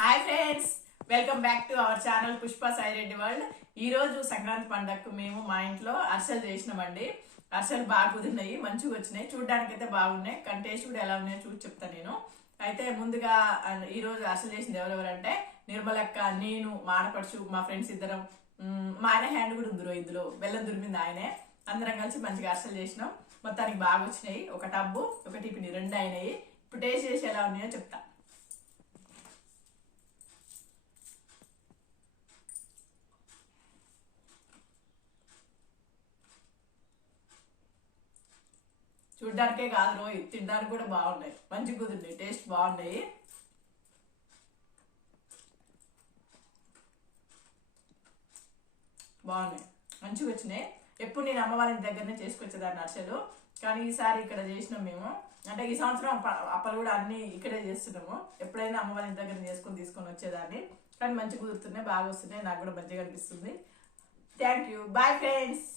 Hi friends, welcome back to our channel Pushpa Saireddy world. ఈ రోజు సంక్రాంతి పండగకు మేము మా ఇంట్లో అరిసెలు చేసినామండి. అరిసెలు బాగా కుదిరినాయి, మంచిగా వచ్చినాయి, చూడడానికి అయితే బాగున్నాయి. కానీ టేస్ట్ కూడా ఎలా ఉన్నాయో చూసి చెప్తాను నేను. అయితే ముందుగా ఈ రోజు అరిసెలు చేసింది ఎవరెవరంటే నిర్మలక్క, నేను, మా ఆడపడుచు, మా ఫ్రెండ్స్ ఇద్దరం. మా ఆయన హ్యాండ్ కూడా ఉందిరో ఇందులో, బెల్లం దురిమింది ఆయనే. అందరం కలిసి మంచిగా అరిసెలు చేసినాం. మొత్తానికి బాగా వచ్చినాయి. ఒక టబ్బు ఒక టిఫిన్ రెండు అయినాయి. ఇప్పుడు టేస్ట్ చేసి ఎలా ఉన్నాయో చెప్తా. చూడ్డానికే కాదు రోజు తినడానికి కూడా బాగున్నాయి, మంచి కుదిరినాయి, టేస్ట్ బాగున్నాయి. బాగున్నాయి, మంచిగా వచ్చినాయి. ఎప్పుడు నేను అమ్మ వాళ్ళ దగ్గరనే చేసుకొచ్చేదాన్ని అరిసెలు, కానీ ఈసారి ఇక్కడ చేసినాం మేము. అంటే ఈ సంవత్సరం అప్పలు కూడా అన్ని ఇక్కడే చేస్తున్నాము. ఎప్పుడైనా అమ్మ వాళ్ళ దగ్గర చేసుకొని తీసుకొని వచ్చేదాన్ని, కానీ మంచి కుదురుతున్నాయి, బాగా వస్తున్నాయి. నాకు కూడా మంచిగా అనిపిస్తుంది. Thank you, bye friends.